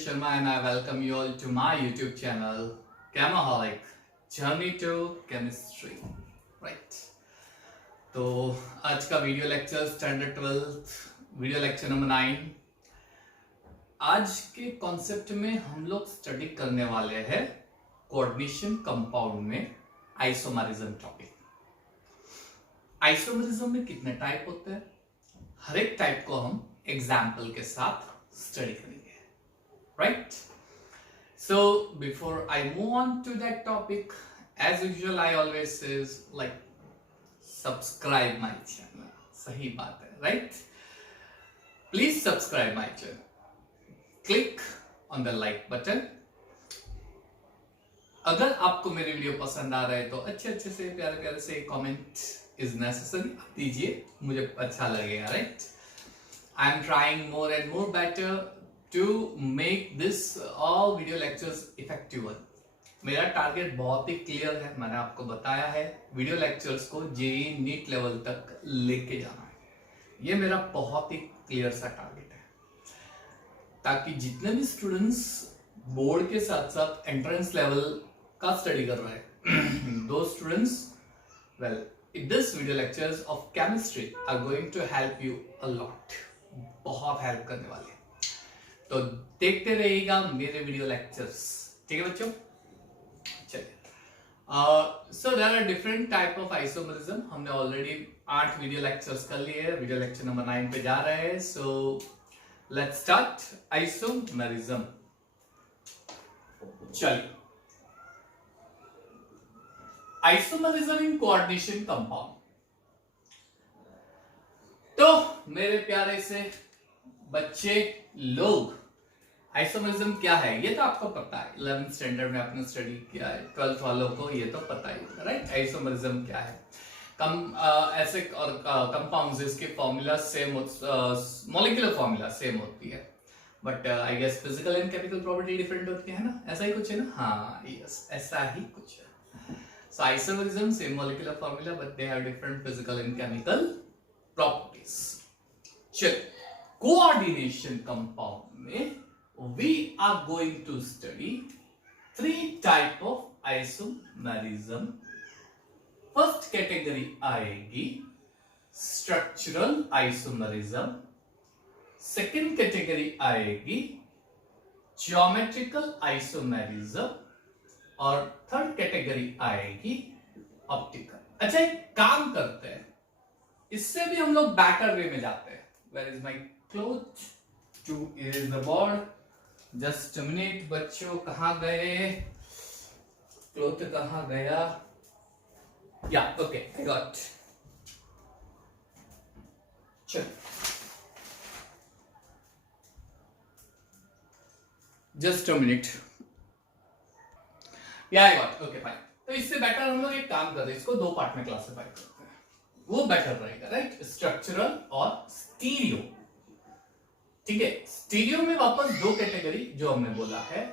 Sharma and I welcome you all to my YouTube channel, Chemaholic, Journey to Chemistry, right? तो आज का video lecture standard 12th video lecture number 9। आज के concept में हम लोग स्टडी करने वाले हैं कोऑर्डिनेशन कंपाउंड में आइसोमरिज्म टॉपिक। आइसोमरिज्म में कितने टाइप होते हैं, हर एक टाइप को हम एग्जाम्पल के साथ स्टडी करेंगे, right? So before I move on to that topic, as usual I always says like subscribe my channel। सही बात है, right? Please subscribe my channel, click on the like button। अगर आपको मेरे वीडियो पसंद आ रहा है तो अच्छे से प्यारे प्यारे से कमेंट इज नेसेसरी दीजिए, मुझे अच्छा लगेगा, right? I am trying more and more better to make this all video lectures effective। मेरा टारगेट बहुत ही क्लियर है, मैंने आपको बताया है वीडियो लेक्चर्स को जेईई नीट लेवल तक लेके जाना है। ये मेरा बहुत ही क्लियर सा टारगेट है, ताकि जितने भी स्टूडेंट्स बोर्ड के साथ साथ एंट्रेंस लेवल का स्टडी कर रहे हैं दो students well this video lectures of chemistry are going to help you a lot, बहुत हेल्प करने वाले हैं। तो देखते रहिएगा मेरे वीडियो लेक्चर्स, ठीक है बच्चों? चलिए, so there are different type of isomerism. हमने ऑलरेडी 8 वीडियो लेक्चर्स कर लिए हैं, वीडियो लेक्चर नंबर 9 पे जा रहे हैं। So let's start isomerism. चलिए, आइसोमरिज्म इन कोऑर्डिनेशन कंपाउंड। तो मेरे प्यारे से बच्चे लोग, आइसोमरिज्म क्या है ये तो आपको पता है, 11th स्टैंडर्ड में आपने स्टडी किया है, 12th वालों को ये तो पता ही है, राइट? आइसोमरिज्म क्या है? ऐसे और कंपाउंड्स इसके formula same, molecular formula same होती है, but I guess physical and chemical property different होती है ना, ऐसा ही कुछ है ना? हाँ यस, ऐसा ही कुछ है। So isomerism same molecular formula but they have different physical and chemical properties. चलिए, कोऑर्डिनेशन कंपाउंड में we are going to study 3 type of isomerism। First category आएगी स्ट्रक्चरल आइसोमरिज्म, सेकंड कैटेगरी आएगी ज्योमेट्रिकल आइसोमरिज्म और third category आएगी optical. अच्छा, एक काम करते हैं, इससे भी हम लोग बैटर वे में जाते हैं। Where is my cloth to erase the board? Just minute बच्चों, कहां गए क्लोथ, कहां गया? Yeah okay, I got. चल, just a minute, yeah I got, okay fine. तो इससे बेटर हम लोग एक काम करते हैं, इसको 2 पार्ट में क्लासिफाई करते हैं, वो बेटर रहेगा, राइट? स्ट्रक्चरल और स्टीरियो, ठीक है? स्टीरियो में वापस 2 कैटेगरी जो हमने बोला है,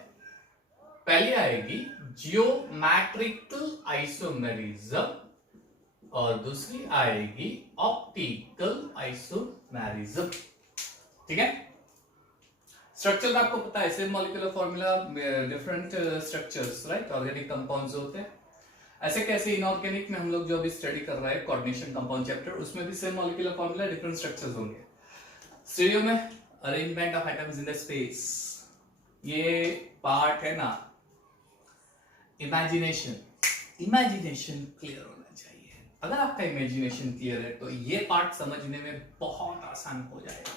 पहली आएगी जियोमेट्रिकल आइसोमेरिज्म और दूसरी आएगी ऑप्टिकल आइसोमेरिज्म, ठीक है? स्ट्रक्चर का आपको पता है, same molecular formula, different structures, right? Organic compounds होते हैं। ऐसे कैसे इनऑर्गेनिक में हम लोग जो अभी स्टडी कर रहे हैं कोऑर्डिनेशन कंपाउंड चैप्टर, उसमें भी same molecular formula, different structures होंगे। स्टीरियो में arrangement of atoms in the space, ये पार्ट है ना इमेजिनेशन। इमेजिनेशन क्लियर होना चाहिए। अगर आपका इमेजिनेशन क्लियर है तो ये पार्ट समझने में बहुत आसान हो जाएगा।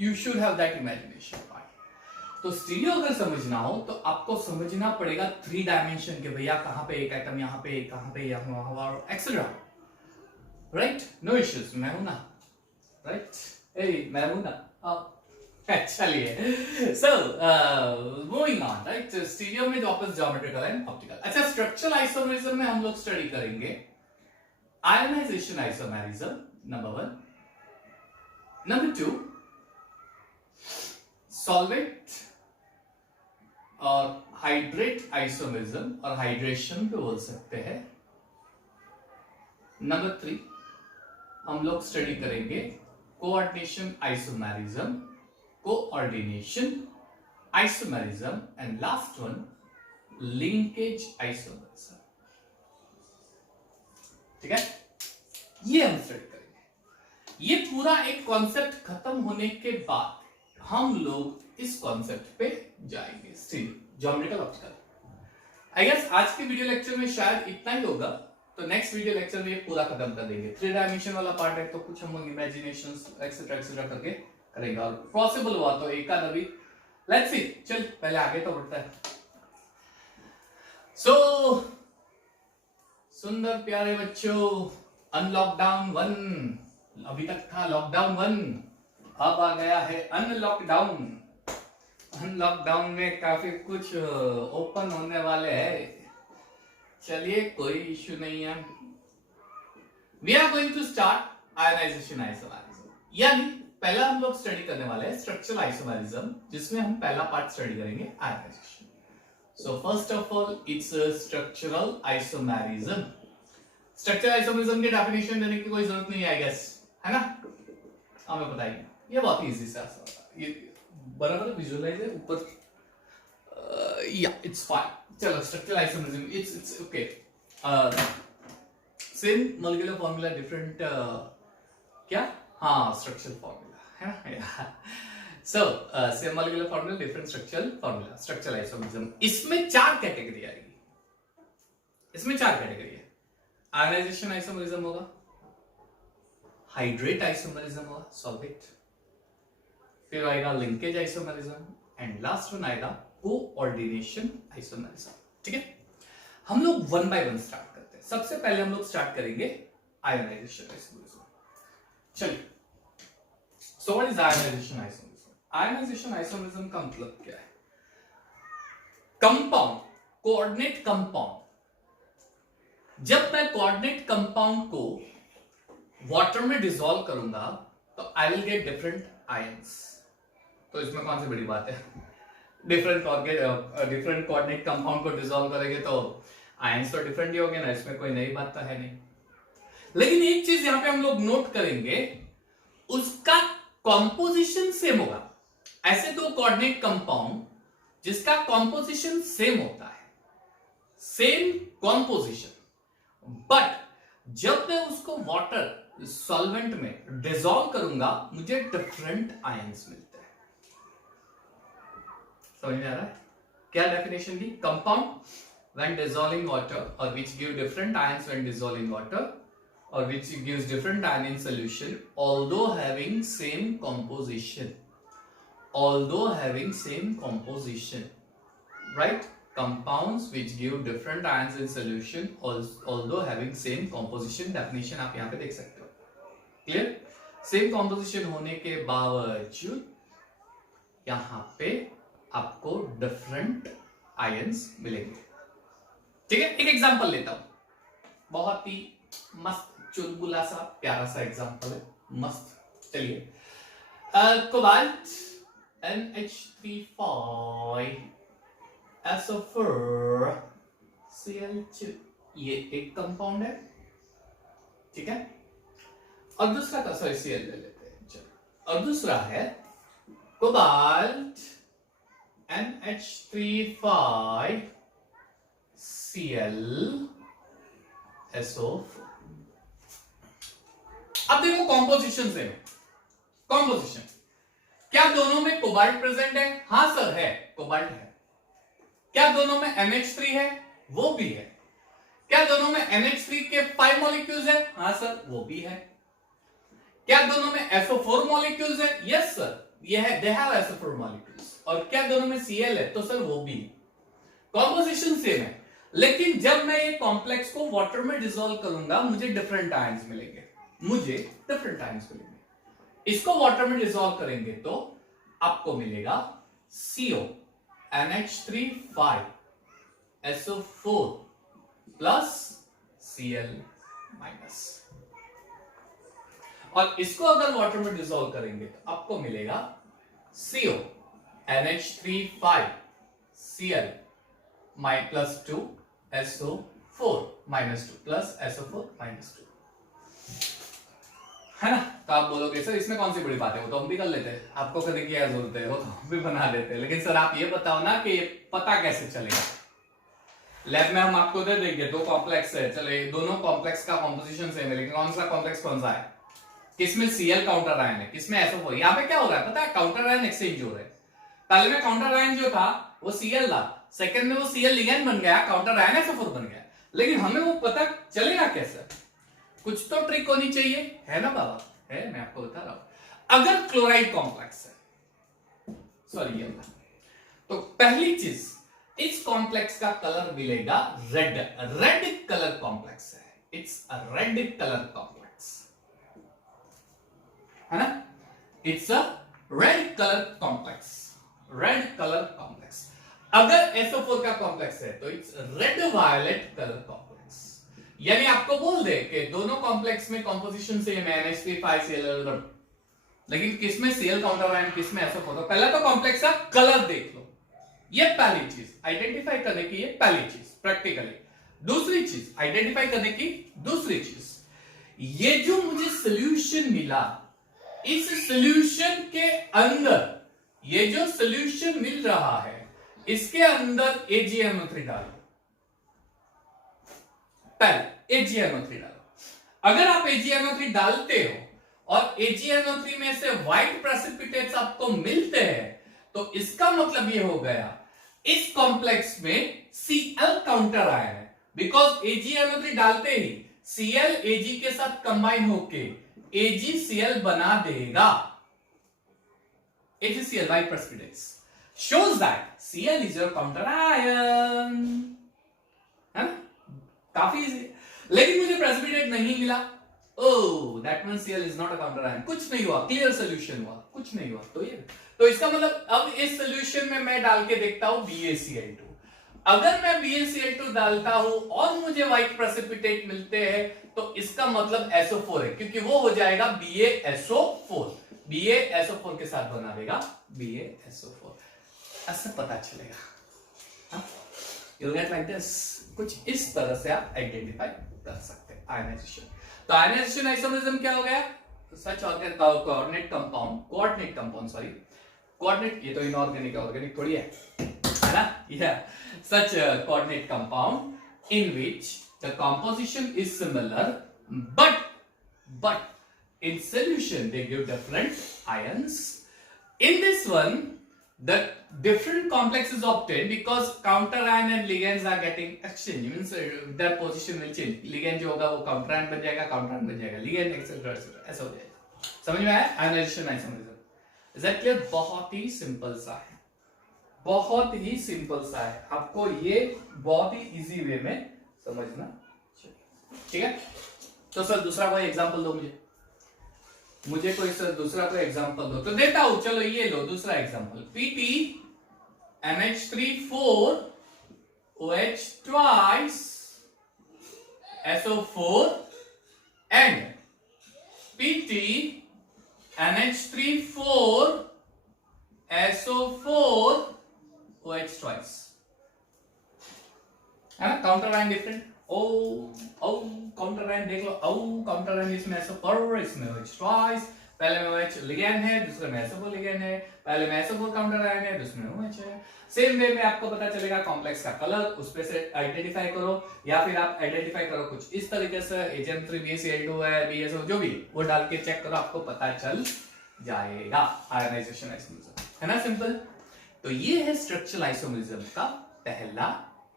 You should have that imagination part. तो स्टीरियो अगर समझना हो तो आपको समझना पड़ेगा 3 डायमेंशन के, भैया कहां पे एक एटम, यहां पे, कहां पे, यहां, एक्सेट्रा, राइट? नो इश्यूज, मैं हूं ना, राइट? मैं हूं ना। चलिए, so moving on, right? Stereo में वापस ज्योमेट्रिकल एंड ऑप्टिकल। अच्छा, स्ट्रक्चरल आइसोमेरिज्म में हम लोग स्टडी करेंगे ionization isomerism, number 1। Number 2 solvent और हाइड्रेट आइसोमेरिज्म, और हाइड्रेशन भी बोल सकते हैं। नंबर 3 हम लोग स्टडी करेंगे coordination isomerism coordination, isomerism and last one linkage isomerism. ठीक है, ये हम स्टडी करेंगे। ये पूरा एक कॉन्सेप्ट खत्म होने के बाद हम लोग इस कॉन्सेप्ट पे जाएंगे। Geometrical optical. आई गेस आज के वीडियो लेक्चर में शायद इतना ही होगा, तो नेक्स्ट वीडियो लेक्चर में ये पूरा खत्म कर देंगे। 3 डायमेंशन वाला पार्ट है तो कुछ हम इमेजिनेशन एक्सेट्रा करके करेंगे, और पॉसिबल हुआ तो एक आधा भी। लेट्स सी, चल पहले आगे तो बढ़ता है। सो सुंदर प्यारे बच्चों, अनलॉकडाउन 1 अभी तक था लॉकडाउन 1, अब आ गया है अनलॉकडाउन। अनलॉकडाउन में काफी कुछ ओपन होने वाले हैं। चलिए कोई इश्यू नहीं है। We are going to start ionization isomerism, यानी पहला हम लोग स्टडी करने वाले हैं स्ट्रक्चरल आइसोमेरिज्म, जिसमें हम पहला पार्ट स्टडी करेंगे ionization. So first of all it's structural isomerism. Structural isomerism की डेफिनेशन देने की कोई जरूरत नहीं है, आई गेस, है ना? हमें बताइए, ये बहुत इजी से आसान, ये बराबर विजुअलाइज है ऊपर, या इट्स फाइन। चलो structural isomerism, it's okay. Same molecular formula different क्या, हाँ स्ट्रक्चरल फॉर्मूला है ना। So same molecular formula different structural formula, structural isomerism. इसमें 4 कैटेगरी आएगी, इसमें 4 कैटेगरी है। आयोनाइजेशन आइसोमेरिज्म होगा, हाइड्रेट आइसोमेरिज्म होगा, सॉल्वेट, फिर आएगा linkage isomerism, and last one आएगा कोऑर्डिनेशन आइसोमेरिज्म। ठीक है, हम लोग 1 बाय 1 स्टार्ट करते हैं। सबसे पहले हम लोग स्टार्ट करेंगे आयोनाइजेशन आइसोमेरिज्म। चलिए, so what is ionization isomerism? आयोनाइजेशन आइसोमेरिज्म का मतलब क्या है? कंपाउंड, कोऑर्डिनेट कंपाउंड, जब मैं कोऑर्डिनेट कंपाउंड को वाटर में डिसॉल्व करूंगा तो I will get different ions. तो इसमें कौन सी बड़ी बात है? डिफरेंट कोऑर्डिनेट कंपाउंड को डिसॉल्व करेंगे तो आयंस तो डिफरेंट ही होंगे ना, इसमें कोई नई बात तो है नहीं। लेकिन एक चीज यहां पे हम लोग नोट करेंगे, उसका कॉम्पोजिशन सेम होगा। ऐसे 2 कोऑर्डिनेट कंपाउंड जिसका कॉम्पोजिशन सेम होता है, सेम कॉम्पोजिशन, बट जब मैं उसको वाटर सॉल्वेंट में डिसॉल्व करूंगा मुझे डिफरेंट आयंस मिलते हैं। समझ में आ रहा है? क्या definition the? Compound when dissolving water, or which give different ions when dissolving water, or which gives different ion in solution, although having same composition, although having same composition, right? Compounds which give different ions in solution, although having same composition, definition आप यहाँ पे देख सकते हो। Clear? Same composition होने के बावजूद यहाँ पे आपको different ions मिलेंगे। ठीक है, एक एग्जांपल लेता हूं, बहुत ही मस्त चुलबुला सा प्यारा सा एग्जांपल है, मस्त। चलिए, कोबाल्ट NH3 SO4 Cl2, ये एक कंपाउंड है, ठीक है। और दूसरा का सॉरी Cl ले लेते हैं, चलो। और दूसरा है कोबाल्ट NH3 Cl SO4। अब देखो कॉम्पोजिशन से, कॉम्पोजिशन क्या दोनों में कोबाल्ट प्रेजेंट है? हां सर है, कोबाल्ट है। क्या दोनों में NH3 है? वो भी है। क्या दोनों में NH3 के 5 मॉलिक्यूल्स है? हां सर, वो भी है। क्या दोनों में SO4 मॉलिक्यूल्स है? यस सर, ये है, दे हैव SO4 मॉलिक्यूल्स। और क्या दोनों में Cl है? तो सर वो भी। कॉम्पोजिशन सेम है, लेकिन जब मैं ये कॉम्प्लेक्स को वाटर में डिसॉल्व करूंगा मुझे डिफरेंट आयंस मिलेंगे, मुझे डिफरेंट आयंस मिलेंगे। इसको वाटर में डिसॉल्व करेंगे तो आपको मिलेगा CO NH3 SO4 plus Cl minus. और इसको अगर वाटर में डिसॉल्व करेंगे तो आपको मिलेगा CO NH3 Cl plus 2 SO4 minus 2 plus SO4 minus 2। है ना। तो आप बोलोगे सर इसमें कौन सी बड़ी बात है, वो तो हम भी कर लेते हैं, आपको करने की क्या जरूरत है, वो तो हम भी बना देते हैं। लेकिन सर आप ये बताओ ना कि पता कैसे चलेगा। लैब में हम आपको दे देंगे दो कॉम्प्लेक्स है, चले दोनों कॉम्प्लेक्स का कॉम्पोजिशन सेम है, लेकिन कौन सा कॉम्प्लेक्स कौन सा है, किसमें Cl काउंटर आयन है, किसमें SO4। यहाँ पे क्या हो रहा है पता है, काउंटर आयन एक्सचेंज हो रहा है। पहले में काउंटर आयन जो था वो Cl था, सेकंड में वो Cl लिगेंड बन गया, काउंटर आयन SO4 बन गया। लेकिन हमें वो पता चलेगा कैसे, कुछ तो ट्रिक होनी चाहिए, है ना बाबा, है, मैं आपको बता रहा हूं। अगर क्लोराइड कॉम्प्लेक्स है, सॉरी ये तो पहली चीज इस कॉम्प्लेक्स का कलर मिलेगा रेड, रेड कलर कॉम्प्लेक्स है, it's a red colour complex, है ना, it's a red colour complex, red colour complex. अगर SO4 का कॉम्प्लेक्स है तो it's red violet colour complex. यानी आपको बोल दे कि दोनों कॉम्प्लेक्स में कॉम्पोजिशन सेम है, NH3 लेकिन किसमें Cl काउंटर आयन, किसमें SO4। तो पहला तो कॉम्प्लेक्स का कलर देख लो, ये पहली चीज आइडेंटिफाई करने की, ये पहली चीज प्रैक्टिकली। दूसरी चीज आइडेंटिफाई करने की, दूसरी चीज ये जो मुझे सॉल्यूशन मिला, इस सॉल्यूशन के अंदर ये जो सॉल्यूशन मिल रहा है इसके अंदर AgNO3 डालो, पहले AgNO3 डालो। अगर आप AgNO3 डालते हो और AgNO3 में से व्हाइट प्रेसिपिटेट्स आपको मिलते हैं तो इसका मतलब ये हो गया इस कॉम्प्लेक्स में Cl काउंटर आयन है, बिकॉज AgNO3 डालते ही Cl Ag के साथ कंबाइन होके AgCl बना देगा, AgCl white precipitates shows that Cl is your counter ion, है ना, काफी इजी। लेकिन मुझे प्रेसिपिटेट नहीं मिला, oh that means Cl is not a counter ion, कुछ नहीं हुआ, क्लियर सॉल्यूशन हुआ, कुछ नहीं हुआ। तो इसका मतलब अब इस सॉल्यूशन में मैं डाल के देखता हूं BaCl2। अगर मैं BaCl2 डालता हूं और मुझे व्हाइट प्रेसिपिटेट मिलते हैं तो इसका मतलब SO4 है, क्योंकि वो हो जाएगा BaSO4, BaSO4 के साथ बना देगा BaSO4। ऐसा पता चलेगा, you'll get like this, कुछ इस तरह से आप आइडेंटिफाई कर सकते हैं आयनाइजेशन। तो आयनाइजेशन आइसोमरिज्म क्या हो गया, such coordinate compound sorry coordinate, ये तो इनऑर्गेनिक ऑर्गेनिक थोड़ी है ना, या such coordinate compound in which the composition is similar but in solution they give different ions. In this one the different complex is obtained because counter ion and ligands are getting exchanged, means their position will change, ligand जो होगा वो counter ion बन जाएगा, counter ion बन जाएगा ligand, etc etc, ऐसा हो जाएगा। समझ में आया ionization isomerism, is that clear? बहुत ही सिंपल सा है, बहुत ही सिंपल सा है, आपको ये बहुत ही इजी वे में समझना चाहिए, ठीक है। तो सर दूसरा कोई एग्जांपल दो मुझे कोई सर दूसरा कोई एग्जांपल दो, तो देता हूं, चलो ये लो दूसरा example, Pt NH3 4OH twice SO4 and Pt NH3 4SO4 OH twice, है ना, counter ion different, counter ion देख लो, काउंटर आयन इसमें SO4 इसमें OH twice, पहले में OH लिगैंड है, दूसरे में SO4 लिगैंड है, पहले में SO4 काउंटर आयन है, दूसरे में OH है। सेम वे में आपको पता चलेगा कॉम्प्लेक्स का कलर, उस पे से आइडेंटिफाई करो, या फिर आप आइडेंटिफाई करो कुछ इस तरीके से, AgN3 BaCl2 है, BaSO जो भी, वो डाल के चेक करो, आपको पता चल जाएगा आयनाइजेशन आइसोमरिज्म, है ना, सिंपल। तो ये है स्ट्रक्चरल आइसोमरिज्म का पहला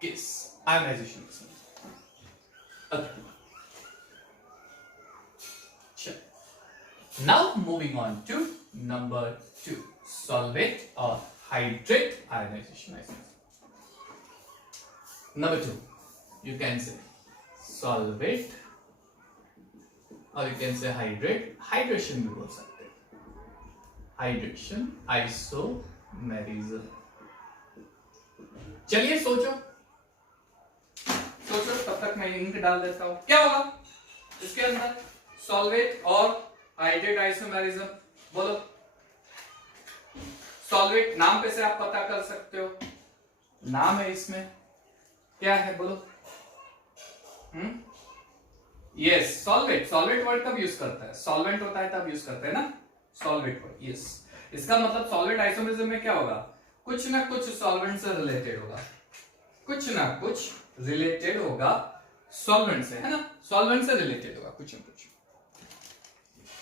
case, ionization isomerism. Now moving on to number 2, solvate or hydrate ionization isomerism. Number 2, you can say solvate or you can say hydrate, hydration भी बोल सकते हैं, hydration isomerism। चलिए सोचो तब तक मैं इंक डाल देता हूं, क्या होगा इसके अंदर, सॉल्वेट और हाइड्रेट आइसोमेरिज्म, बोलो। सॉल्वेट नाम पे से आप पता कर सकते हो, नाम है इसमें, क्या है बोलो, यस, सॉल्वेट, सॉल्वेट वर्ड कब यूज करता है, सॉल्वेंट होता है तब यूज करते हैं ना सॉल्वेट वर्ड, यस। इसका मतलब सॉल्वेट आइसोमरिज्म में क्या होगा, कुछ ना कुछ सॉल्वेंट से रिलेटेड होगा, कुछ ना कुछ रिलेटेड होगा सॉल्वेंट से, है ना, सॉल्वेंट से रिलेटेड होगा कुछ ना कुछ,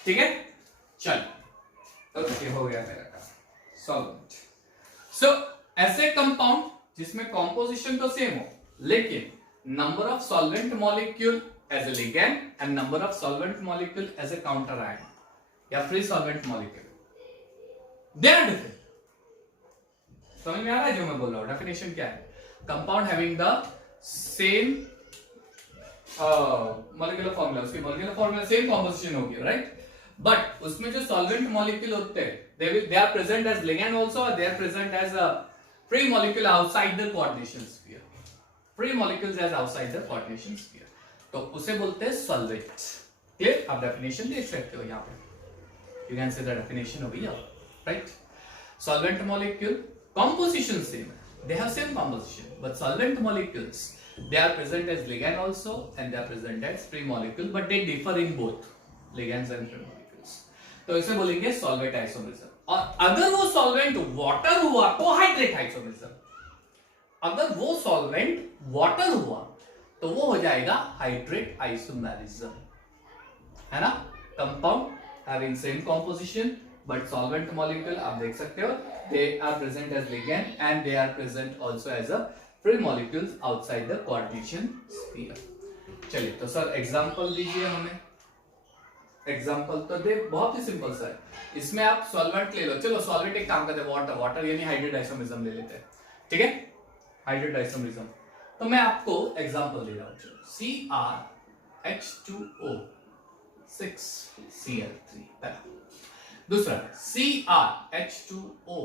ठीक है। चलो ओके, हो गया मेरा काम, सॉल्वेंट। सो ऐसे कंपाउंड जिसमें कॉम्पोजिशन तो सेम हो लेकिन number of solvent molecule as a ligand and number of solvent molecule as a counter ion या free solvent molecule, they are different. समझ में आ रहा है जो मैं बोल रहा हूं, डेफिनेशन क्या है, compound having the same molecular formula, उसकी मॉलिक्यूलर फॉर्मूला सेम कॉम्पोजिशन होगी, राइट, बट उसमें जो सॉल्वेंट मॉलिक्यूल होते हैं they are present as ligand also or they are present as a free molecule outside the coordination sphere, free molecules as outside the coordination sphere, तो उसे बोलते हैं solvent. Clear, आप definition देख सकते हो यहाँ पे, you can see the definition over here, right? Solvent molecule composition same, they have same composition, but solvent molecules they are present as ligand also and they are present as free molecule, but they differ in both ligands and free molecules, तो इसे बोलेंगे solvate isomerism. और अगर वो solvent water हुआ तो hydrate isomerism, अगर वो सॉल्वेंट वाटर हुआ तो वो हो जाएगा हाइड्रेट आइसोमेरिज्म, है ना, compound having same composition but solvent molecule आप देख सकते हो, they are present as ligand and they are present also as a free molecules outside the coordination sphere. चलिए तो सर एग्जांपल दीजिए हमें, एग्जाम्पल तो दे, बहुत ही सिंपल सा है, इसमें आप सॉल्वेंट ले लो, चलो सॉल्वेंट एक काम करते हैं, वाटर, वाटर यानी हाइड्रेट आइसोमरिज्म ले लेते हैं, ठीक है, हाइड्रेट आइसोमरिज्म। तो मैं आपको एग्जांपल दे रहा हूं, चलो CrH2O 6Cl3 पहला, दूसरा CrH2O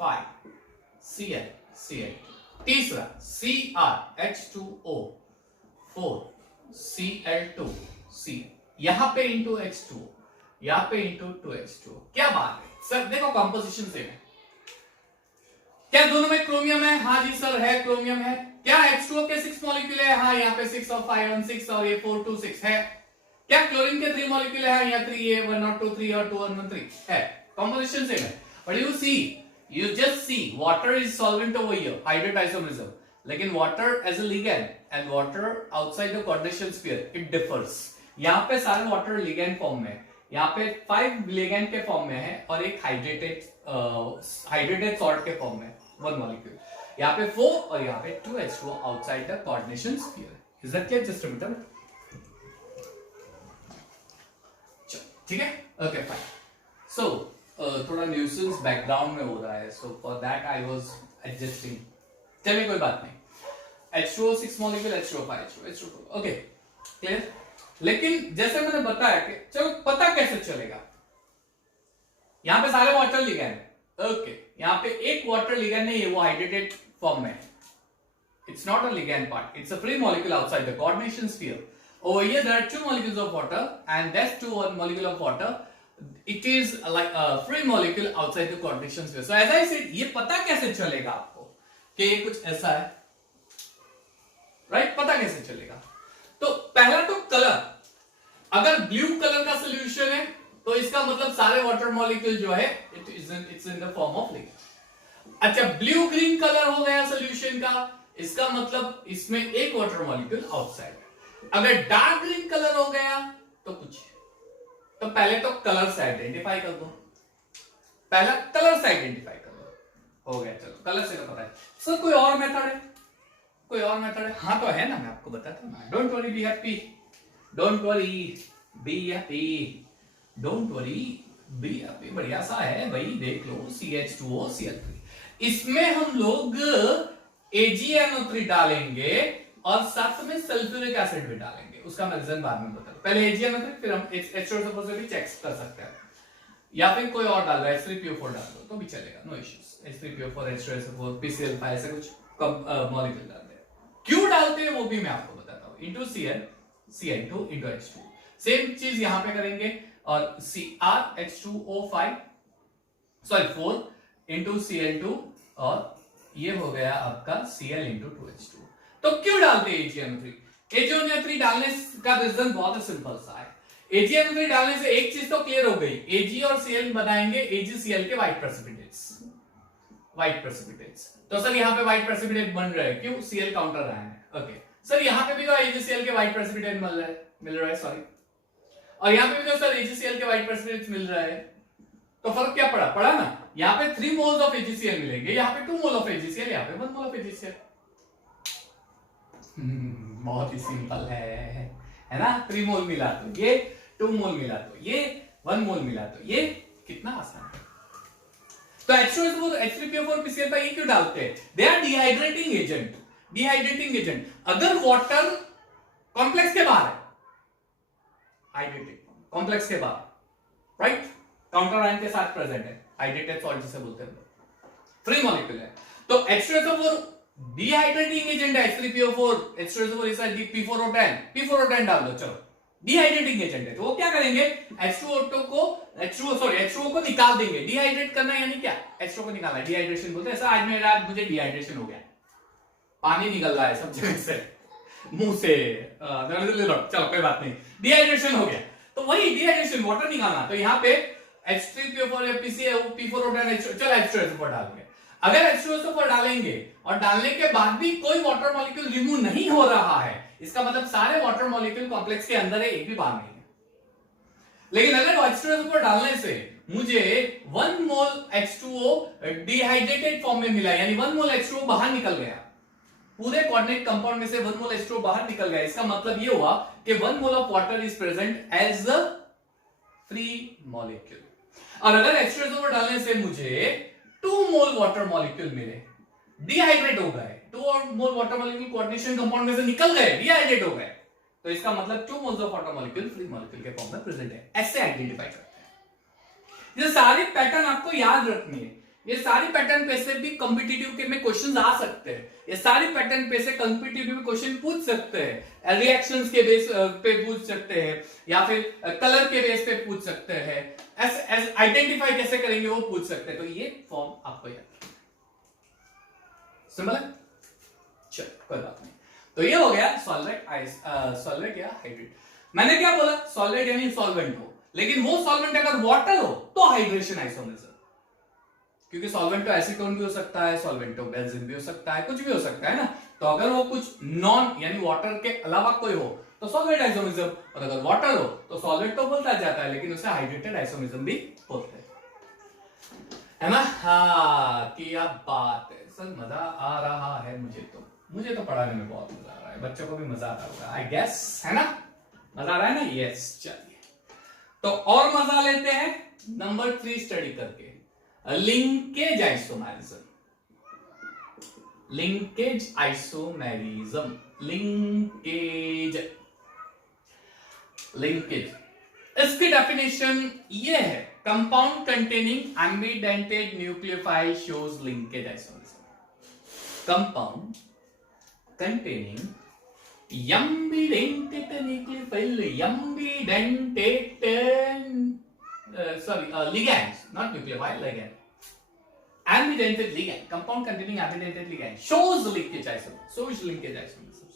5Cl, तीसरा CrH2O 4Cl2, यहां पे इंटू H2, यहां पे इंटू 2H2, क्या बात है सर, देखो कंपोजिशन सेम है, क्या दोनों में क्रोमियम है, हाँ जी सर है, क्रोमियम है, क्या H2O के 6 मॉलिक्यूल है, हाँ यहाँ पे 6 और 5 और 6 और ये 4 2 6 है, क्या क्लोरीन के 3 मॉलिक्यूल है, यहाँ 3 ये 1 और 2 3 और 2 1 3 है, कंपोजिशन सेम है, but you just see water is solvent over here, hydrate isomerism, लेकिन water as a ligand and water outside the coordination sphere it differs, यहाँ पे सारे वाटर लिगैंड फॉर्म में, यहाँ पे 5 लिगैंड के फॉर्म में है और एक हाइड्रेटेड सॉल्ट के फॉर्म में 1 मॉलिक्यूल, यहाँ पे 4 और यहाँ पे 2H2O outside the coordination sphere. Is that clear? Just remember, ठीक है, ओके फाइन। सो थोड़ा न्यूसेंस बैकग्राउंड में हो रहा है, so for that I was adjusting, चलिए कोई बात नहीं, H2O 6 molecule, H2O 5 H2O, okay clear. लेकिन जैसे मैंने बताया कि चलो पता कैसे चलेगा, यहां पे सारे वाटर लिगैंड है, ओके, यहां पे एक वाटर लिगैंड नहीं है, वो हाइड्रेटेड फॉर्म में है, it's not a ligand part, it's a free molecule outside the coordination sphere, over here there are 2 molecules of water and that's 2 molecule of water, it is like a free molecule outside the coordination sphere. So as I said, ये पता कैसे चलेगा आपको कि ये कुछ ऐसा है, राइट, पता कैसे चलेगा? तो पहला तो कलर, अगर ब्लू कलर का सोल्यूशन है तो इसका मतलब सारे वाटर मॉलिक्यूल जो है it's in the form of ligand. अच्छा, ब्लू ग्रीन कलर हो गया सोल्यूशन का, इसका मतलब इसमें एक वाटर मॉलिक्यूल आउटसाइड। अगर डार्क ग्रीन कलर हो गया तो कुछ, तो पहले तो कलर से आइडेंटिफाई कर दो, पहला कलर से आइडेंटिफाई कर दो, हो गया, चलो कलर से तो पता है। सर कोई और मेथड है? कोई और मेथड है? हाँ तो है ना, मैं आपको बताता हूँ ना, don't worry be happy, don't worry be happy, don't worry be happy, बढ़िया सा है भाई, देख लो CH2O Cl3, इसमें हम लोग AgNO3 डालेंगे और साथ में सल्फ्यूरिक एसिड भी डालेंगे, उसका मैं रीजन बाद में बताऊंगा, पहले AgNO3 फिर हम H2SO4 से भी चेक कर सकते हैं, या फिर कोई और डाल दो, H3PO4 डाल दो तो भी चलेगा, no issues, H3PO4 H2SO4 PCl5 ऐसे कुछ मॉलिक्यूल डाल दे, क्यों डालते हैं वो भी मैं आपको बताता हूं, into Cl Cl2 into H2, same चीज यहां पे करेंगे, और CrH2O5 सॉरी 4 इंटू Cl2 और ये हो गया आपका Cl इंटू 2H2। तो क्यों डालते हैं AgNO3? AgO3 डालने का रीजन बहुत ही सिंपल सा है। AgNO3 डालने से एक चीज तो क्लियर हो गई, Ag और Cl बनाएंगे AgCl के व्हाइट प्रेसिपिटेट्स, व्हाइट प्रेसिपिटेट्स। तो सर यहाँ पे व्हाइट प्रेसिपिटेट बन रहा है, क्यों? Cl काउंटर आया है। ओके सर, यहाँ पे भी तो AgCl के व्हाइट प्रेसिपिटेट मिल रहा है सॉरी, और यहाँ पे भी तो सर AgCl के व्हाइट प्रेसिपिटेट मिल रहा है। तो फर्क क्या पड़ा ना, यहाँ पे 3 मोल्स ऑफ AgCl मिलेंगे, यहाँ पे 2 मोल ऑफ AgCl, यहाँ पे 1 मोल ऑफ AgCl। बहुत ही सिंपल है ना? 3 मोल मिला तो ये, 2 मोल मिला तो ये, 1 मोल मिला तो ये, कितना आसान है। तो H2SO4 H3PO4 PCl पर ये क्यों डालते हैं? They are dehydrating agent, dehydrating agent. अगर वाटर कॉम्प्लेक्स के बाहर है, हाइड्रेटेड कॉम्प्लेक्स के बाहर, राइट, काउंटर आयन के साथ प्रेजेंट है, हाइड्रेटेड सॉल्ट जिसे बोलते हैं, फ्री मॉलिक्यूल है, तो H2SO4 डिहाइड्रेटिंग एजेंट है, H3PO4 H2SO4 is P4O10, P4O10 डाल दो, चलो डिहाइड्रेटिंग एजेंट है। तो वो क्या करेंगे, H2O को निकाल देंगे। डिहाइड्रेट करना यानी क्या? H2O को निकालना, डिहाइड्रेशन बोलते हैं। ऐसा आज मुझे डिहाइड्रेशन हो गया, पानी निकल रहा है सब जगह से, मुंह से, चलो कोई बात नहीं, डिहाइड्रेशन हो गया। तो वही डिहाइड्रेशन, वाटर निकालना। तो यहाँ पे H3PO4 या P4O10, चलो H2SO4 डालेंगे। अगर H2SO4 डालेंगे और डालने के बाद भी कोई वाटर मॉलिक्यूल रिमूव नहीं हो रहा है, इसका मतलब सारे वाटर मॉलिक्यूल कॉम्प्लेक्स के अंदर है, एक भी बाहर नहीं है। लेकिन अगर H2SO4 डालने से मुझे 1 मोल H2O डिहाइड्रेटेड फॉर्म में मिला, यानी 1 मोल H2O बाहर निकल गया, पूरे कोऑर्डिनेट कंपाउंड में से 1 मोल H2O बाहर निकल गया। इसका मतलब ये हुआ कि 1 mole of water is present as a free molecule. और अगर H2SO4 डालने से मुझे 2 मोल वाटर मॉलिक्यूल मिले, डिहाइड्रेट हो गए, 2 mole water molecule coordination compound में से निकल गए, डिहाइड्रेट हो गए, तो इसका मतलब 2 moles of water molecule free molecule के फॉर्म में प्रेजेंट है। ऐसे आइडेंटिफाई करते हैं। ये सारी पैटर्न आपको याद रखनी है। ये सारी पैटर्न पे से भी कॉम्पिटिटिव के में क्वेश्चंस आ सकते हैं। ये सारी पैटर्न पे से कॉम्पिटिटिव में क्वेश्चन पूछ सकते हैं, रिएक्शंस के बेस पे पूछ सकते हैं, या फिर कलर के बेस पे पूछ सकते हैं, ऐसे आइडेंटिफाई कैसे करेंगे वो पूछ सकते हैं। तो ये फॉर्म आपको याद रखना, सिंपल है। चलो कोई बात नहीं। तो ये हो गया सॉल्वेंट या हाइड्रेट। मैंने क्या बोला, सॉल्वेंट यानी सॉल्वेंट हो, लेकिन वो सॉल्वेंट अगर वाटर हो तो हाइड्रेशन आइसोमेरिज्म, क्योंकि सॉल्वेंट तो एसीटोन भी हो सकता है, सॉल्वेंट तो बेंजीन भी हो सकता है, कुछ भी हो सकता है ना। तो अगर वो कुछ नॉन यानी वाटर के अलावा कोई हो तो सॉल्वेंट आइसोमेरिज्म, और अगर वाटर हो तो सॉल्वेंट तो बोलता जाता है, लेकिन उसे हाइड्रेटेड आइसोमेरिज्म भी बोलते हैं, है ना। हाँ क्या बात है सर, मजा आ रहा है मुझे तो पढ़ाने में बहुत मजा आ रहा है, बच्चों को भी मजा आता होगा आई गेस, है ना। मजा आ रहा है ना? यस। चलिए तो और मजा लेते हैं नंबर 3 स्टडी करके, linkage isomerism. Linkage isomerism, linkage इसकी डेफिनेशन ये है, compound containing ambidentate nucleophile shows linkage isomerism. Compound containing ambidentate nucleophile, ligands, not nucleophile, ligand. Ambidentate ligand, compound containing ambidentate ligand shows linkage isomerism. Shows linkage isomerism.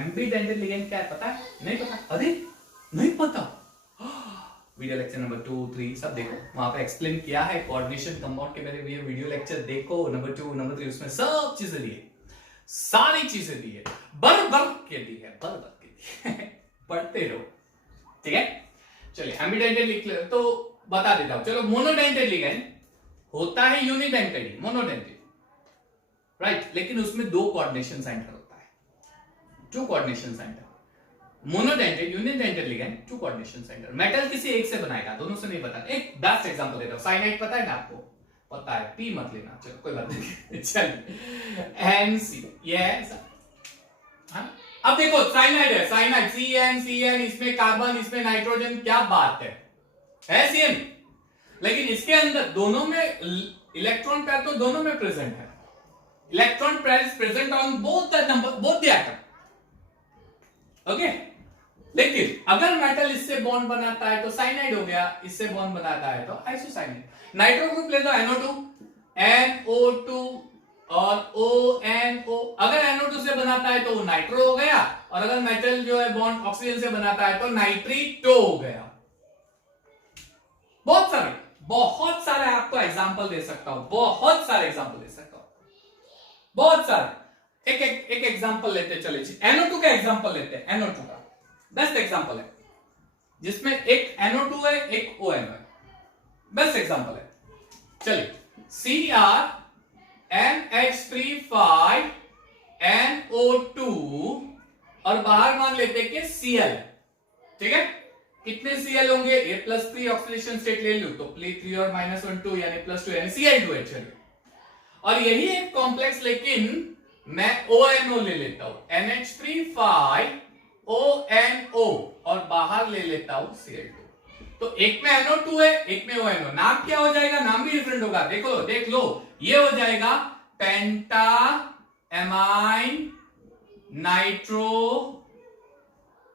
Ambidentate ligand क्या है पता है? नहीं पता? अरे नहीं पता? वीडियो लेक्चर नंबर 2, 3 सब देखो, वहां पे एक्सप्लेन किया है कोऑर्डिनेशन कंपाउंड के मेरे वीडियो लेक्चर देखो, नंबर 2, नंबर 3, उसमें सब चीजें दी है, सारी चीजें दी है, बर के दी है, पढ़ते रहो, ठीक है। चलिए एम्बिडेंटेड लिख ले तो बता देता हूं। चलो मोनोडेंटेड लिगैंड होता है यूनिडेंटेड, मोनोडेंटेड, राइट, लेकिन उसमें 2 कोऑर्डिनेशन सेंटर होता है, 2 coordination centre. Monodentate, unidentate ligand, 2 coordination centre. Metal किसी एक से बनाएगा, दोनों से नहीं बता। एक बेस्ट एग्जांपल देता हूं, साइनाइड पता है ना आपको? पता है, पी मत लेना, चलो कोई बात नहीं। चलिए NC ये है ऐसा, हाँ? अब देखो साइनाइड है, साइनाइड CN इसमें कार्बन, इसमें नाइट्रोजन, क्या बात है CN, लेकिन इसके अंदर दोनों में इलेक्ट्रॉन पेयर तो दोनों में प्रेजेंट है, electron pair is present on both the atom, okay. लेकिन अगर मेटल इससे बॉन्ड बनाता है तो साइनाइड हो गया, इससे बॉन्ड बनाता है तो आइसोसाइनाइड। नाइट्रो ग्रुप ले लो NO2, और ONO, अगर NO2 से बनाता है तो वो नाइट्रो हो गया, और अगर मेटल जो है बॉन्ड ऑक्सीजन से बनाता है तो नाइट्रीटो हो गया। बहुत सारे आपको एग्जांपल दे सकता हूं, बहुत सारे एग्जांपल दे सकता हूं, बहुत सारे। एक एग्जांपल लेते चले जी, NO2 का एग्जांपल लेते हैं। NO2 का बेस्ट एग्जांपल है, जिसमें एक NO2 है, एक ONO है, बेस्ट एग्जांपल है। चलिए, CrNH3 5NO2 और बाहर मान लेते हैं कि Cl, ठीक है। कितने Cl होंगे, A+3 ऑक्सीडेशन स्टेट ले लूं तो 3 और -1 2 यानी +2 यानी Cl2 है। चलिए, और यही एक कॉम्प्लेक्स, लेकिन मैं ONO ले लेता हूं, NH3 5ONO, और बाहर ले लेता हूं Cl2। तो एक में NO2 है, एक में ONO, नाम क्या हो जाएगा, नाम भी डिफरेंट होगा। देख लो, ये हो जाएगा पेंटा एमाइन नाइट्रो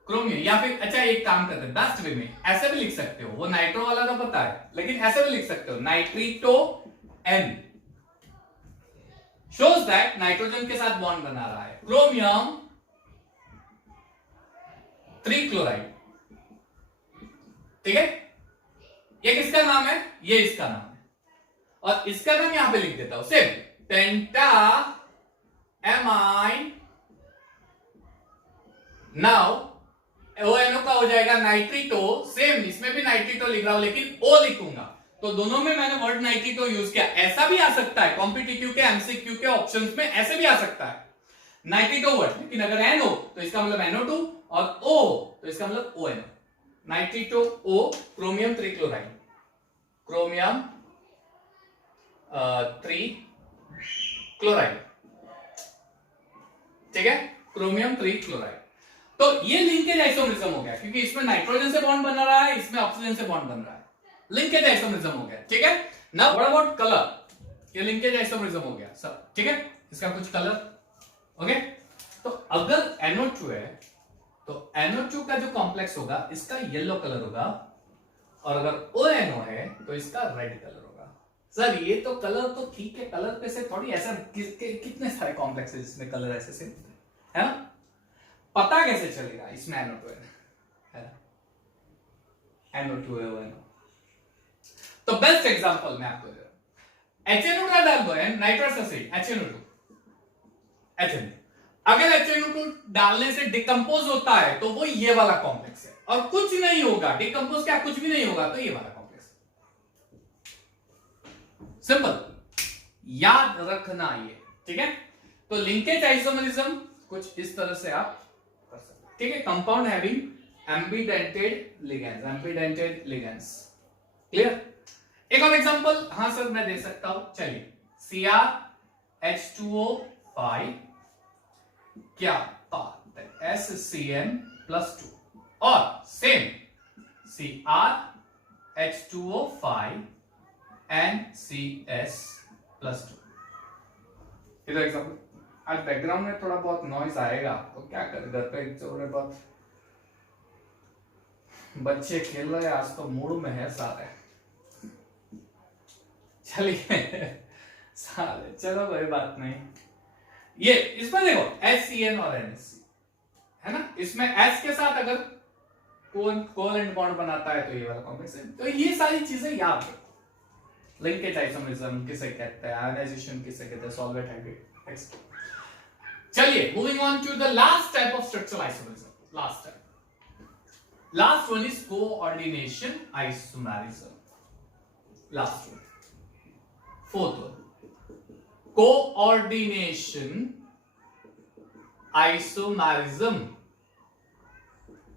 क्रोमियम, या फिर अच्छा एक काम करते हैं, बेस्ट वे में ऐसे भी लिख सकते हो, वो नाइट्रो वाला तो पता है, लेकिन ऐसे भी लिख सकते हो, नाइट्रीटो N shows that नाइट्रोजन के साथ बॉन्ड बना रहा है, क्रोमियम 3 क्लोराइड, ठीक है। ये किसका नाम है, ये इसका नाम है, और इसका नाम यहां पे लिख देता हूं, सेम पेंटा एमाइन, नाउ ONO का हो जाएगा नाइट्रीटो, सेम इसमें भी नाइट्रीटो लिख रहा हूं, लेकिन O लिखूंगा, तो दोनों में मैंने वर्ड नाइट्रीटो यूज किया। ऐसा भी आ सकता है कॉम्पिटिटिव के MCQ के ऑप्शंस में, ऐसे भी आ सकता है नाइट्रीटो वर्ड, लेकिन अगर NO तो इसका मतलब NO2, और O तो इसका मतलब ONO, नाइट्रीटो O, chromium 3 chloride, chromium 3 chloride, ठीक है, क्रोमियम 3 क्लोराइड। तो ये लिंकेज आइसोमरिज्म हो गया, क्योंकि इसमें नाइट्रोजन से बॉन्ड बन रहा है, इसमें ऑक्सीजन से बॉन्ड बन रहा है, लिंकेज आइसोमरिज्म हो गया, ठीक है। नाउ व्हाट अबाउट कलर, ये लिंकेज आइसोमरिज्म हो गया सब, ठीक है। इसका कुछ कलर, ओके। तो अगर NO2 है तो NO2 का जो कॉम्प्लेक्स होगा इसका येलो कलर होगा, और अगर ONO है तो इसका रेड कलर होगा। सर ये तो कलर तो ठीक है, कलर पे से थोड़ी ऐसा कितने सारे कॉम्प्लेक्स है जिसमें कलर ऐसे से है ना, पता कैसे चलेगा इसमें NO2 है ना, NO2 है ONO। तो बेस्ट एग्जांपल मैं आपको दे रहा हूं, HNO का डाल दो, नाइट्रस एसिड HNO2, HNO, अगर HNO2 डालने से डिकम्पोज होता है तो वो ये वाला कॉम्प्लेक्स है, और कुछ नहीं होगा, डिकम्पोज क्या कुछ भी नहीं होगा, तो ये वाला कॉम्प्लेक्स, सिंपल, याद रखना ये, ठीक है। तो लिंकेज आइसोमरिज्म कुछ इस तरह से आप कर सकते हैं, ठीक है। Compound having ambidentate ligands, clear. एक और एग्जांपल, हाँ सर मैं दे सकता हूं, चलिए, CrH2O5, क्या बात है, SCN+2, और सेम CrH2O5 NCS+2। इधर एग्जांपल, आज बैकग्राउंड में थोड़ा बहुत नॉइज आएगा तो क्या करें, घर पे थोड़े बहुत बच्चे खेल रहे हैं, आज तो मूड में है सारे, चलिए साले, चलो कोई बात नहीं। ये इसमें देखो SCN और NC है ना, इसमें S के साथ अगर कोवेलेंट बॉन्ड बनाता है तो ये वाला कॉम्प्लेक्स है। तो ये सारी चीजें याद रखो, लिंकेज आइसोमरिज्म किसे कहते हैं, आयनाइजेशन किसे कहते हैं, सॉल्वेंट हाइब्रिड एक्सेट्रा। चलिए moving on to the last type of structural isomerism, last one is coordination isomerism, last one, fourth one, coordination isomerism.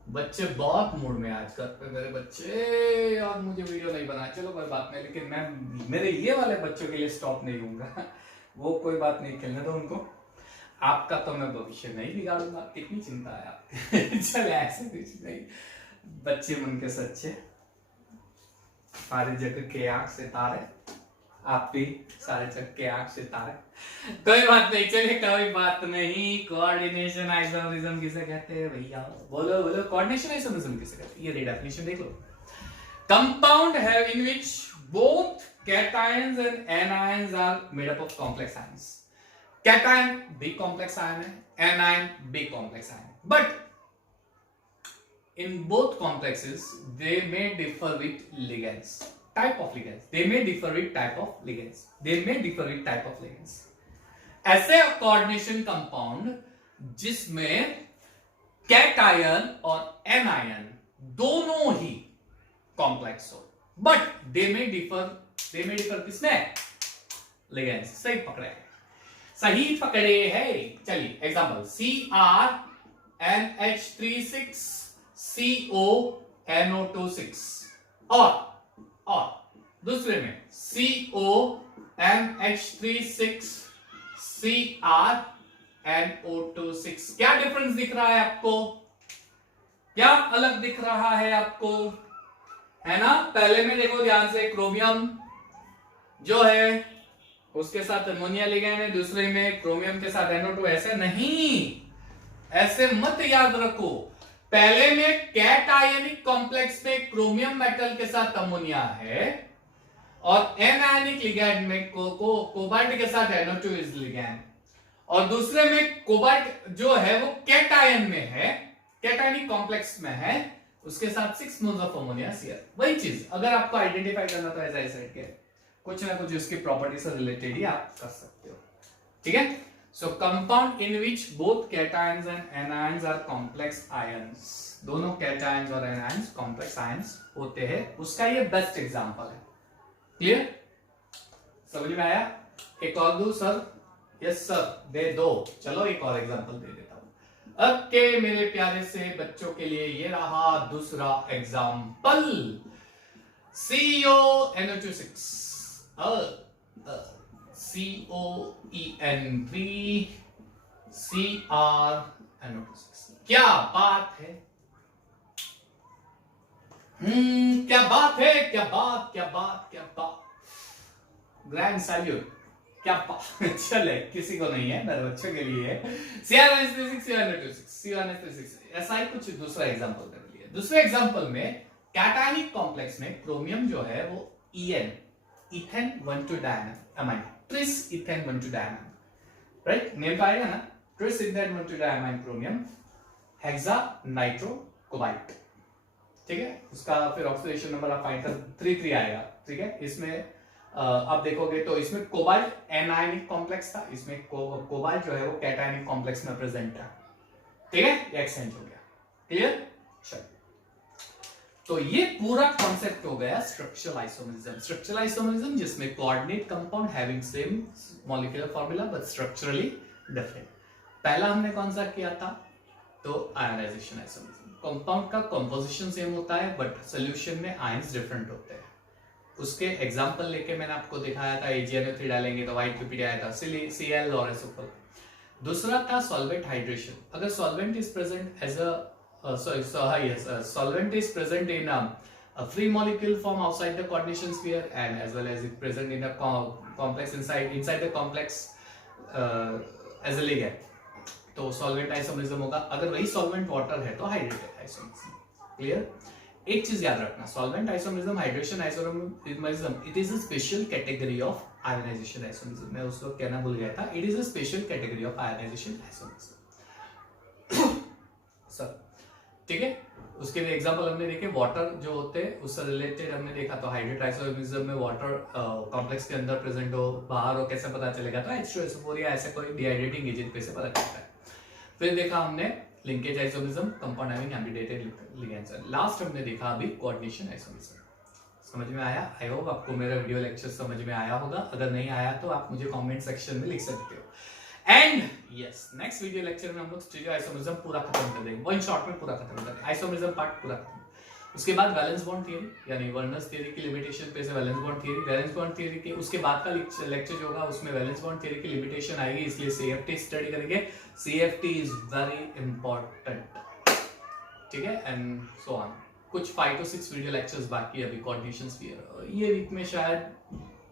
बच्चे बहुत मूड में आज कर मेरे बच्चे, और मुझे वीडियो नहीं बनाया, चलो कोई बात नहीं, लेकिन मैं मेरे ये वाले बच्चों के लिए स्टॉप नहीं दूंगा वो कोई बात नहीं, खेलने दो उनको, आपका तो मैं भविष्य नहीं बिगाड़ूंगा, कितनी चिंता है आपकी चले ऐसे कुछ नहीं, बच्चे मन के सच्चे, सारे जग के आंख से तारे, आप भी सारे जग के आंख से तारे, कोई बात नहीं, चलिए कोई बात नहीं। कोऑर्डिनेशन आइसोमरिज्म किसे कहते हैं भैया, बोलो बोलो, कोऑर्डिनेशन आइसोमरिज्म किसे कहते हैं, ये डेफिनेशन देख लो, कंपाउंड है in which both cations and anions are made up of complex ions, cation बी कॉम्प्लेक्स आयन है, एनायन बी complex ion, but in both complexes they may differ with ligands, type of ligands, they may differ with type of ligands, they may differ with type of ligands. ऐसे coordination compound जिसमें cation और anion दोनों ही complex हो, but they में differ किसमें? Ligands. सही पकड़े हैं, सही पकड़े हैं। चलिए एग्जांपल, CrNH36 CONO26 और दूसरे में CONH36 CrNO26। क्या डिफरेंस दिख रहा है आपको? क्या अलग दिख रहा है आपको? है ना? पहले में देखो ध्यान से, क्रोमियम जो है उसके साथ अमोनिया लिगेंड है, दूसरे में क्रोमियम के साथ NO2। ऐसे नहीं, ऐसे मत याद रखो। पहले में कैटायनिक कॉम्प्लेक्स में क्रोमियम मेटल के साथ अमोनिया है और एनायनिक लिगैंड में कोबाल्ट के साथ NO2 इज लिगैंड, और दूसरे में कोबाल्ट जो है वो कैटायन में है, कैटायनिक कॉम्प्लेक्स में है, उसके साथ 6 मोल्स ऑफ अमोनिया Cl। वही चीज अगर आपको आइडेंटिफाई करना तो ऐसा साइड के कुछ ना कुछ उसकी प्रॉपर्टी से रिलेटेड ही आप कर सकते हो। ठीक है? So compound in which both cations and anions are complex ions, दोनों कैटायंस और एनायंस कॉम्प्लेक्स आयंस होते हैं, उसका ये बेस्ट एग्जांपल है। क्लियर? समझ में आया? एक और दो सर? यस सर, दे दो। चलो एक और एग्जांपल दे देता हूं। ओके मेरे प्यारे से बच्चों के लिए ये रहा दूसरा एग्जांपल, CONO26 COEN3 CrNO26। क्या बात है? क्या बात है, क्या बात, क्या बात, क्या बात। Grand salute. क्या चले, किसी को नहीं है, मेरे बच्चों के लिए है। CrNH36 CrNH36 ऐसा ही कुछ दूसरा एग्जांपल कर लिया। दूसरे एग्जांपल में कैटायनिक कॉम्प्लेक्स में क्रोमियम जो है वो EN ethane 1,2 diamine, tris ethane 1,2 diamine, right? Name तो आएगा ना, tris ethane 1,2 diamine chromium hexa nitro cobalt. ठीक है? उसका फिर ऑक्सीडेशन नंबर आप फाइंड कर 3 आएगा। ठीक है? इसमें आप देखोगे तो इसमें कोबाल्ट एनायनिक कॉम्प्लेक्स था, इसमें कोबाल्ट जो है वो कैटायनिक कॉम्प्लेक्स में प्रेजेंट है। ठीक है? ये एक्सचेंज हो गया। क्लियर? चलिए, तो ये पूरा कॉन्सेप्ट हो गया स्ट्रक्चरल आइसोमरिज्म। स्ट्रक्चरल आइसोमरिज्म जिसमें coordinate compound having same molecular formula but structurally different. पहला हमने कौन सा किया था? तो आयनाइजेशन आइसोमरिज्म। कंपाउंड का कंपोजिशन सेम होता है बट सॉल्यूशन में आयंस डिफरेंट होते हैं। उसके एग्जांपल लेके मैंने आपको दिखाया था, AgNO3 डालेंगे तो व्हाइट पीपीडी आया था, Cl और SO4। दूसरा था सॉल्वेंट हाइड्रेशन। अगर solvent is present as a solvent is present in a free molecule form outside the coordination sphere and as well as it present in a complex inside the complex as a ligand, तो solvent isomerism होगा। अगर वही solvent water है तो hydrated isomerism। Clear? एक चीज याद रखना, solvent isomerism, hydration isomerism, it is a special category of ionization isomerism। मैं उस वक्त कहना भूल गया था, it is a special category of ionization isomerism। Sir ठीक है? उसके लिए एग्जांपल हमने देखे, वाटर जो होते हैं उससे रिलेटेड हमने देखा, तो हाइड्रेट आइसोमरिज्म में वाटर कॉम्प्लेक्स के अंदर प्रेजेंट हो, बाहर हो, कैसे पता चलेगा? तो H2SO4 या ऐसे कोई डिहाइड्रेटिंग एजेंट पे से पता चलता है। फिर देखा हमने linkage isomerism, compound having ambidentate ligands. Last हमने देखा अभी कोऑर्डिनेशन आइसोमरिज्म। समझ में आया? आई होप आपको मेरा वीडियो लेक्चर समझ में आया होगा। अगर नहीं आया तो आप मुझे कमेंट सेक्शन में लिख सकते हो। And yes, next video lecture में हम लोग स्टीरियो आइसोमरिज्म पूरा खत्म कर देंगे, वन शॉट में पूरा खत्म कर देंगे, आइसोमरिज्म पार्ट पूरा खत्म। उसके बाद वैलेंस बॉन्ड थ्योरी यानी वर्नर्स थ्योरी की लिमिटेशन पे से वैलेंस बॉन्ड थ्योरी के उसके बाद का लेक्चर जो होगा उसमें वैलेंस बॉन्ड थ्योरी की लिमिटेशन आएगी, इसलिए CFT स्टडी करेंगे। CFT is very important. ठीक है? And so on. कुछ 5 to 6 वीडियो लेक्चर्स बाकी है अभी कोऑर्डिनेशन स्फीयर, ये वीक में शायद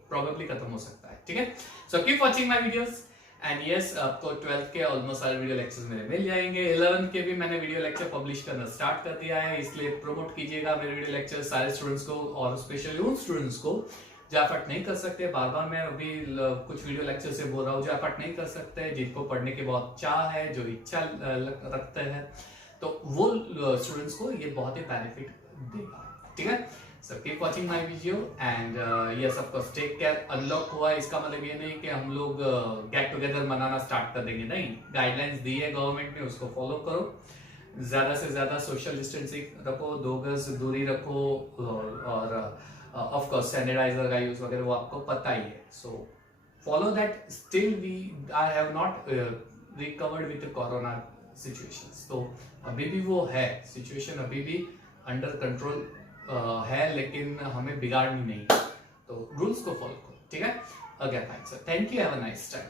प्रोबेबली खत्म हो सकता है। ठीक है? So keep watching my videos and yes, आपको 12th के ऑलमोस्ट सारे वीडियो लेक्चर्स मेरे मिल जाएंगे। 11th के भी मैंने वीडियो लेक्चर पब्लिश करना स्टार्ट कर दिया है, इसलिए प्रमोट कीजिएगा मेरे वीडियो लेक्चर सारे स्टूडेंट्स को, और स्पेशली उन स्टूडेंट्स को जो एफर्ट नहीं कर सकते, बार बार मैं अभी कुछ वीडियो लेक्चर से बोल रहा हूँ, जो एफर्ट नहीं कर सकते, जिनको पढ़ने की बहुत चाह है, जो इच्छा रखते हैं, तो वो स्टूडेंट्स को ये बहुत ही बेनिफिट देगा। ठीक है, so keep watching my video and ये सबको टेक केयर। अनलॉक हुआ इसका मतलब ये नहीं कि हम लोग गेट टुगेदर मनाना स्टार्ट कर देंगे, नहीं, गाइडलाइंस दी है गवर्नमेंट ने, उसको फॉलो करो, ज्यादा से ज्यादा सोशल डिस्टेंसिंग रखो, 2 गज दूरी रखो, और ऑफ कोर्स सैनिटाइजर का यूज वगैरह वो आपको पता ही है। So follow that. Still we I have not recovered with corona situations, तो अभी भी वो है सिचुएशन, अभी भी अंडर कंट्रोल है, लेकिन हमें बिगाड़नी नहीं है, तो रूल्स को फॉलो करो। ठीक है, again thanks, thank you, have a nice time.